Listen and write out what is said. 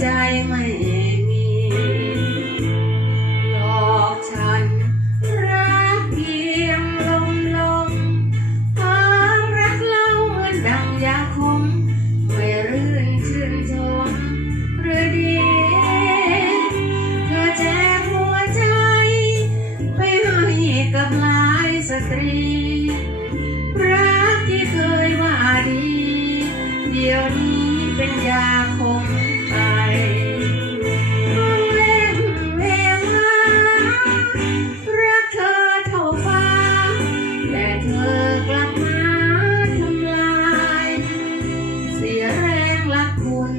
ใจไม่มี หลอกฉันรักเพียงลมลมความรักเราเหมือนดังยาคมไม่รื่นชื่นชมหรือดี เธอแจกหัวใจ ไปให้กับหลายสตรีรักที่เคยว่าดี เดี๋ยวนี้เป็นยาคม เธอกลับมาทำลาย เสียแรงละคุณ